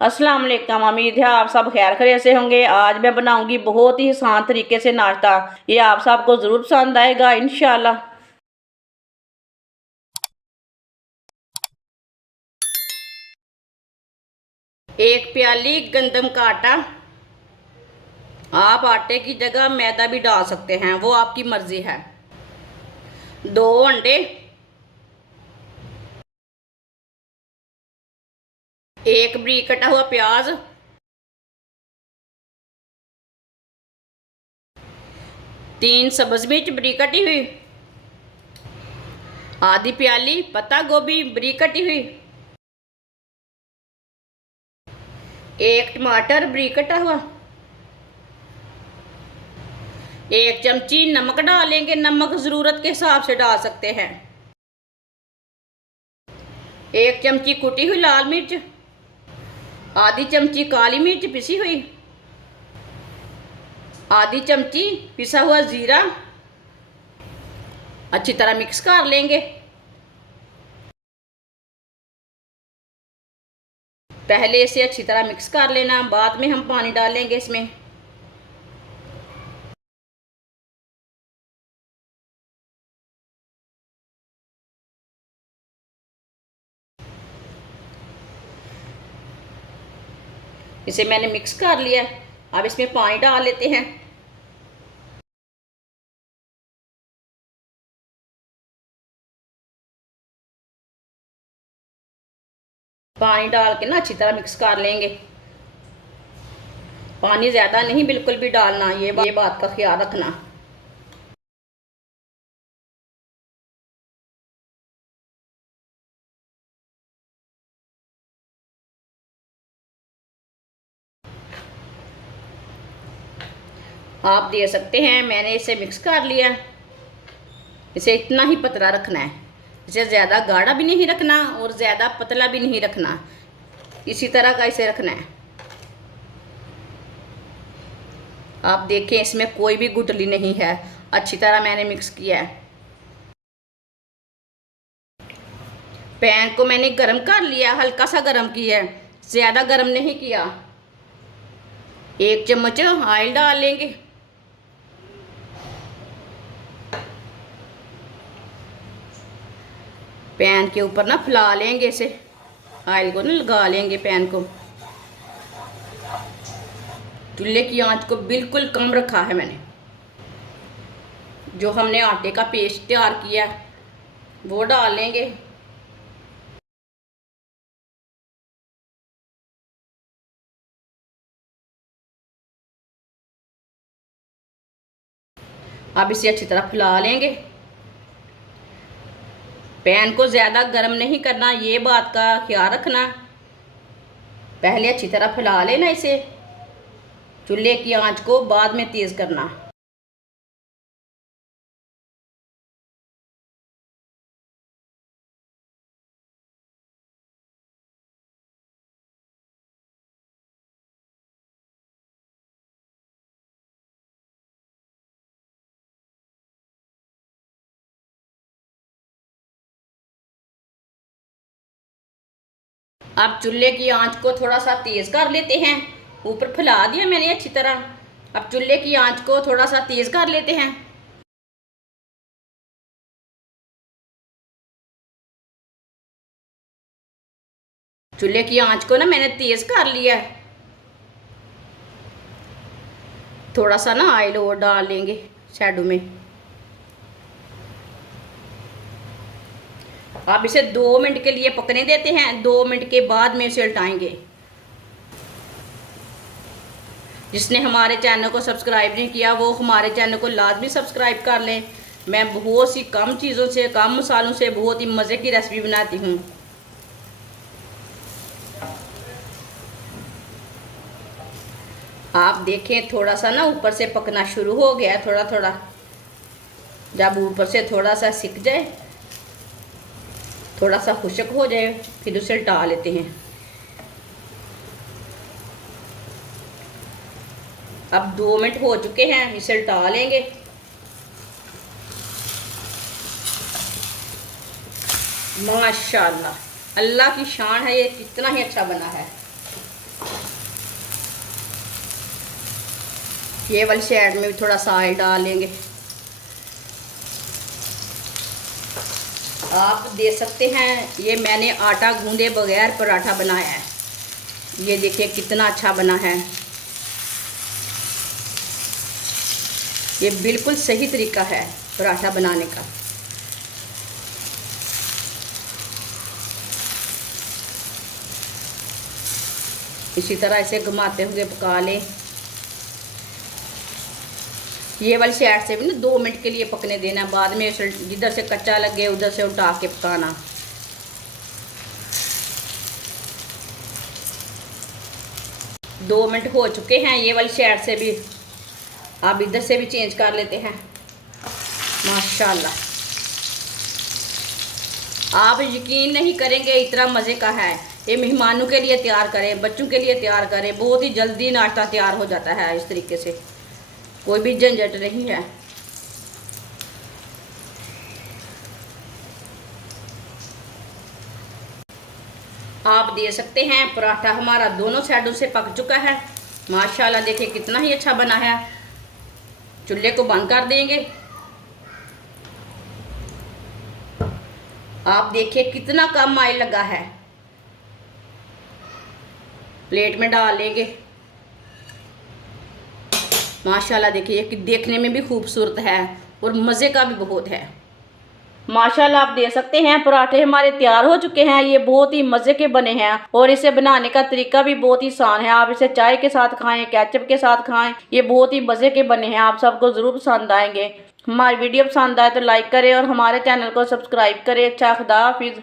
अस्सलाम वालेकुम। उम्मीद है आप सब खैर खैरियत से होंगे। आज मैं बनाऊंगी बहुत ही आसान तरीके से नाश्ता। ये आप सबको ज़रूर पसंद आएगा इंशाल्लाह। एक प्याली गंदम का आटा। आप आटे की जगह मैदा भी डाल सकते हैं, वो आपकी मर्जी है। 2 अंडे, एक बारीक कटा हुआ प्याज, 3 सब्ज मिर्च बारीक कटी हुई, आधी प्याली पत्ता गोभी बारीक कटी हुई, एक टमाटर बारीक कटा हुआ, 1 चमची नमक डालेंगे। नमक ज़रूरत के हिसाब से डाल सकते हैं। 1 चमची कुटी हुई लाल मिर्च, आधी चमची काली मिर्च पिसी हुई, आधी चमची पिसा हुआ ज़ीरा। अच्छी तरह मिक्स कर लेंगे। पहले इसे अच्छी तरह मिक्स कर लेना, बाद में हम पानी डालेंगे इसमें। इसे मैंने मिक्स कर लिया। अब इसमें पानी डाल लेते हैं। पानी डाल के ना अच्छी तरह मिक्स कर लेंगे। पानी ज़्यादा नहीं बिल्कुल भी डालना, ये बात का ख्याल रखना। आप दे सकते हैं, मैंने इसे मिक्स कर लिया। इसे इतना ही पतला रखना है। इसे ज़्यादा गाढ़ा भी नहीं रखना और ज़्यादा पतला भी नहीं रखना, इसी तरह का इसे रखना है। आप देखें इसमें कोई भी गुठली नहीं है। अच्छी तरह मैंने मिक्स किया है। पैन को मैंने गरम कर लिया, हल्का सा गरम किया है, ज़्यादा गरम नहीं किया। 1 चम्मच ऑयल डाल लेंगे। पैन के ऊपर ना फैला लेंगे इसे, ऑयल को ना लगा लेंगे पैन को। चूल्हे की आंच को बिल्कुल कम रखा है मैंने। जो हमने आटे का पेस्ट तैयार किया वो डाल लेंगे। अब इसे अच्छी तरह फैला लेंगे। पैन को ज़्यादा गर्म नहीं करना, ये बात का ख्याल रखना। पहले अच्छी तरह फैला लेना इसे। चूल्हे की आंच को बाद में तेज़ करना। अब चूल्हे की आंच को थोड़ा सा तेज़ कर लेते हैं। ऊपर फैला दिया मैंने अच्छी तरह। अब चूल्हे की आंच को थोड़ा सा तेज़ कर लेते हैं। चूल्हे की आंच को ना मैंने तेज़ कर लिया है। थोड़ा सा ना ऑयल और डाल लेंगे शैडो में। अब इसे 2 मिनट के लिए पकने देते हैं। 2 मिनट के बाद में इसे उल्टाएंगे। जिसने हमारे चैनल को सब्सक्राइब नहीं किया वो हमारे चैनल को लाजमी सब्सक्राइब कर लें। मैं बहुत सी कम चीज़ों से, कम मसालों से बहुत ही मज़े की रेसिपी बनाती हूँ। आप देखें थोड़ा सा ना ऊपर से पकना शुरू हो गया, थोड़ा थोड़ा। जब ऊपर से थोड़ा सा सिक जाए, थोड़ा सा खुश्क हो जाए, फिर उसे उल्टा लेते हैं। अब 2 मिनट हो चुके हैं, इसे उल्टा लेंगे। माशाल्लाह, अल्लाह की शान है, ये कितना ही अच्छा बना है। ये वाली साइड में भी थोड़ा सा ऑयल डाल लेंगे। आप देख सकते हैं ये मैंने आटा गूंदे बगैर पराठा बनाया है। ये देखिए कितना अच्छा बना है। ये बिल्कुल सही तरीका है पराठा बनाने का। इसी तरह इसे घुमाते हुए पका लें। ये वाली साइड से भी ना 2 मिनट के लिए पकने देना, बाद में जिधर से कच्चा लगे उधर से उठा के पकाना। दो मिनट हो चुके हैं। ये वाली साइड से भी आप इधर से भी चेंज कर लेते हैं। माशाल्लाह, आप यकीन नहीं करेंगे इतना मज़े का है। ये मेहमानों के लिए तैयार करें, बच्चों के लिए तैयार करें, बहुत ही जल्दी नाश्ता तैयार हो जाता है। इस तरीके से कोई भी झंझट नहीं है। आप देख सकते हैं पराठा हमारा दोनों साइडों से पक चुका है। माशाल्लाह, देखिए कितना ही अच्छा बना है। चूल्हे को बंद कर देंगे। आप देखिए कितना कम ऑयल लगा है। प्लेट में डाल लेंगे। माशाल्लाह, देखिए कि देखने में भी खूबसूरत है और मज़े का भी बहुत है। माशाल्लाह, आप देख सकते हैं पराठे हमारे तैयार हो चुके हैं। ये बहुत ही मज़े के बने हैं और इसे बनाने का तरीका भी बहुत ही आसान है। आप इसे चाय के साथ खाएं, केचप के साथ खाएं, ये बहुत ही मज़े के बने हैं। आप सबको ज़रूर पसंद आएंगे। हमारी वीडियो पसंद आए तो लाइक करें और हमारे चैनल को सब्सक्राइब करें। अच्छा, खुदा हाफिज़।